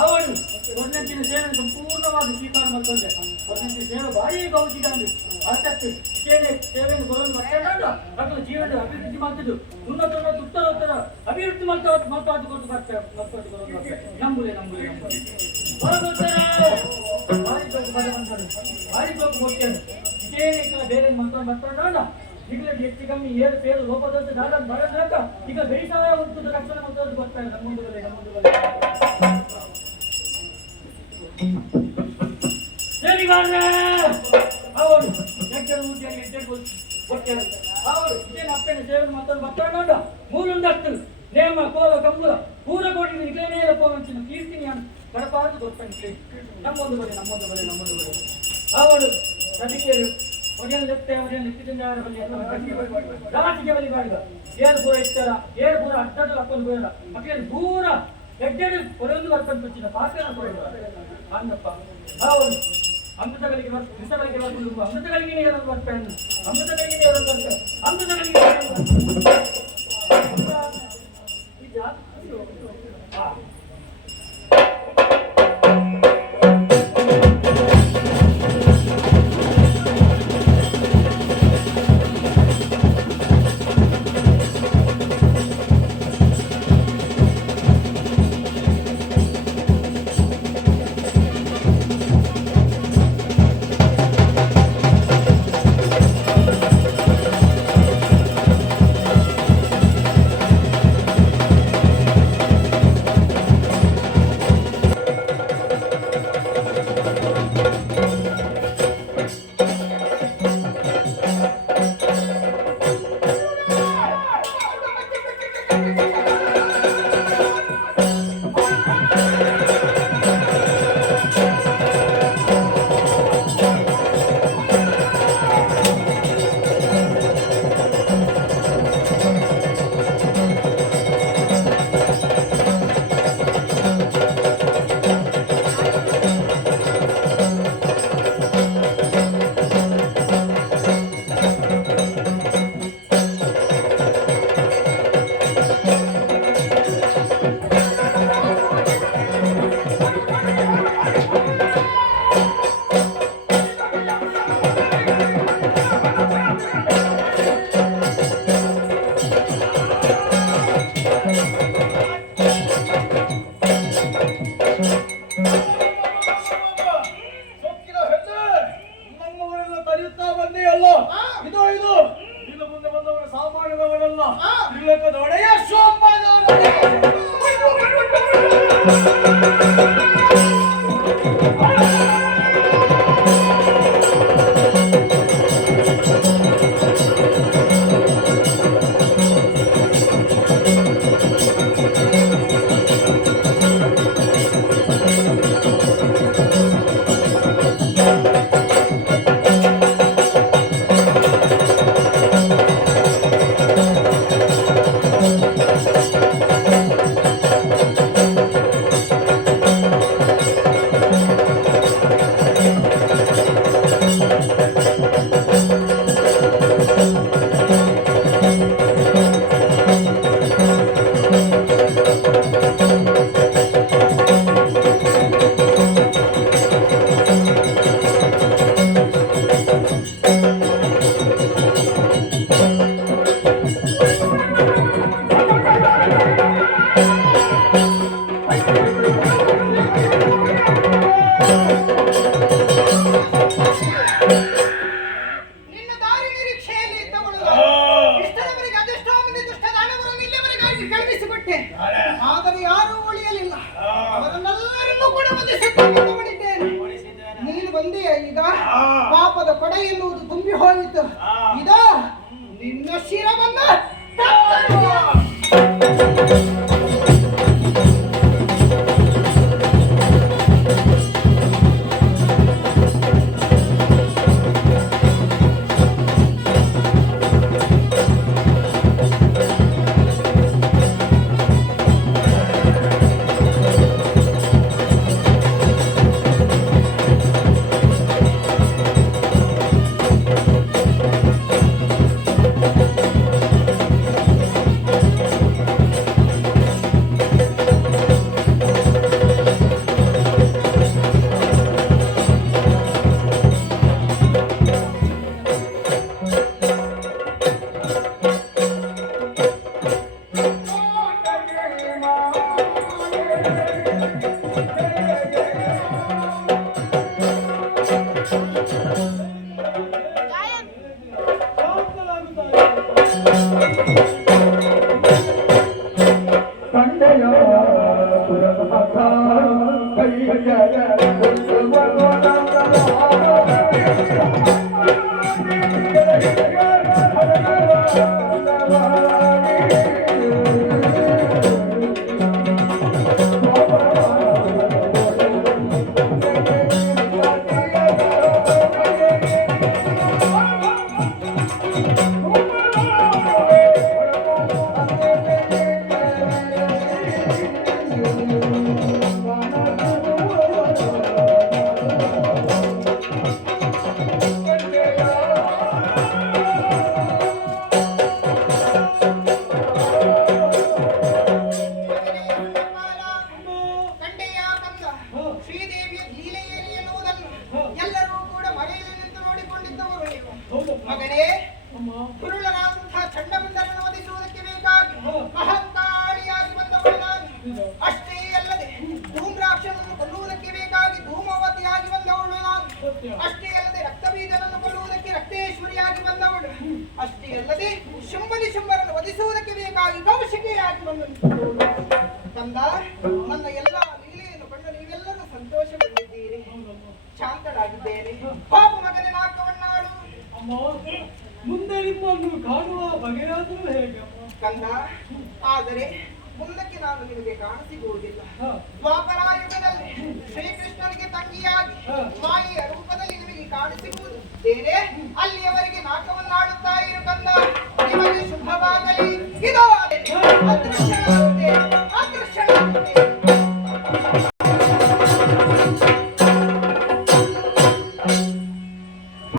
ಅವಳು ಒಂದಂಚಿನ ಸೇವೆ ಸಂಪೂರ್ಣವಾಗಿ ಸ್ವೀಕಾರ ಮಾಡ್ಕೊಂಡೆ. ಒಂದಂಚಿನ ಸೇವೆ ಭಾರಿ ಗೌಜಿಗಾಂಡು ಅರ್ಥಕ್ಕೆ ಸೇವೆಯನ್ನು ಬರೋದು ಮಾತಾಡ ಮಕ್ಕಳ ಜೀವನದ ಅಭಿವೃದ್ಧಿ ಮಾಡ್ತಿದ್ದು ಉನ್ನತ ಉತ್ತರೋತ್ತರ ಅಭಿವೃದ್ಧಿ ಮಾಡ್ತಾದ್ದು ಕೊಟ್ಟು ಬರ್ತಾರೆ ನಂಬುಲೆ ನಂಬುಲೆ ಭಾರಿ ಜೋಕು ಹೋಗ್ತೇನೆ ಇದೇನೆ ಬೇರೆ ಮಾತಾಡ ಈಗಲೇ ಹೆಚ್ಚು ಕಮ್ಮಿ ಏರು ಸೇರು ಲೋಪದೋಷ ಬರೋದ್ರಾಗ ಈಗ ಬೇಸಾಯ ಒಂದು ರಕ್ಷಣೆ ಮತ್ತು ಬರ್ತಾರೆ ನಮ್ಮೊಂದುಗಳೇ ಅವರು ಅಪ್ಪನ ಸೇವೆ ಮಾತಾಡಿ ಬರ್ತಾಡ ಮೂರೊಂದಷ್ಟು ನೇಮ ಕೋಲ ಕಂಬುಲ ಪೂರ ಕೋಟಿ ನಿಗೇನೇ ಪೋವಂಚಿನ ಕೀರ್ತಿನಿ ಕಡಪಾರ್ದು ಗೊತ್ತಂತೆ ನಮ್ಮೊಂದು ಬರೆ ಅವರು ಸಭಿಕೆಯರು ಒಡೆಯನ್ನು ಲೆಪ್ತೆ ಒಡೆಯನ್ನು ಲೆಕ್ಕಿಸಿದ್ದಾರೆ ರಾಜಿಗೆ ಬಲಿ ಮಾಡಿದ ಏರು ಪೂರ ಇತ್ತರ ಏರು ಪೂರ ಅಡ್ಡದ ಅಪ್ಪನ ಬೇಡ ಮಕ್ಕಳನ್ನು ಪೂರ ಹೆಡ್ಡೆಡು ಹೊರೊಂದು ಬರ್ಕೊಂಡು ಬಿಚ್ಚಿನ ಪಾತ್ರ ಅನ್ನಪ್ಪ ಅವರು ಅಮೃತಗಳಿಗೆ ವಿಷಗಳಿಗೆ ಬರ್ಕೊಂಡು ಅಮೃತಗಳಿಗೆ ಏನಾದ್ರು ಬರ್ತಾನೆ ಅಮೃತಗಳಿಗೆ ಏನಾದ್ರು ಬರ್ತಾನೆ ಅಮೃತಗಳಿಗೆ ಬಿಟ್ಟೆ, ಆದರೆ ಯಾರೂ ಉಳಿಯಲಿಲ್ಲ. ಅವರನ್ನೆಲ್ಲರನ್ನೂ ಕೂಡ ವಧಿಸಿಕೊಂಡು ಮಾಡಿದ್ದೇನೆ. ನೀನು ಬಂದೆಯ ಈಗ? ಪಾಪದ ಕೊಡೆ ಎನ್ನುವುದು ತುಂಬಿ ಹೋಯಿತು. ಇದ ನಿನ್ನ ಶಿರ ಬಂದ ಅಷ್ಟೇ ಅಲ್ಲದೆ ರಕ್ತಬೀಜನನ್ನು ಕೊಲ್ಲುವುದಕ್ಕೆ ರಕ್ತೇಶ್ವರಿಯಾಗಿ ಬಂದವಳು. ಅಷ್ಟೇ ಅಲ್ಲದೆ ಶಂಭನಿ ಶಂಭರನ್ನು ವಧಿಸುವುದಕ್ಕೆ ಬೇಕಾಗಿ ಕೌಶಿಕೆಯಾಗಿ ಬಂದವಳು. ಕಂದ, ನನ್ನ ಎಲ್ಲ ಲೀಲೆಯನ್ನು ಕಂಡು ನೀವೆಲ್ಲರೂ ಸಂತೋಷಗೊಂಡಿದ್ದೀರಿ. ಶಾಂತಳಾಗಿದ್ದೇನೆ. ಪಾಪ ಮಗನೇ ನಾಲ್ಕವನ್ನಾಳು. ಮುಂದೆ ನಿಮ್ಮನ್ನು ಕಾಣುವ ಬಗೆಯಾದರೂ ಹೇಗೆ ಕಂದ? ಆದರೆ ಮುಂದಕ್ಕೆ ನಾನು ನಿಮಗೆ ಕಾಣಿಸಿಗುವುದಿಲ್ಲ. ದ್ವಾಪರಾಯುಗದಲ್ಲಿ ಶ್ರೀಕೃಷ್ಣನಿಗೆ ತಂಗಿಯಾಗಿ ಮಾಯಿಯ ರೂಪದಲ್ಲಿ ನಿಮಗೆ ಕಾಣಿಸಿಗುವುದು ಬೇರೆ. ಅಲ್ಲಿಯವರೆಗೆ ನಾಟವನ್ನಾಡುತ್ತಾ ಇರು ಕಂದ. ನಿಮಗೆ ಶುಭವಾಗಲಿ. ಇದೋ ಅದೃಷ್ಟ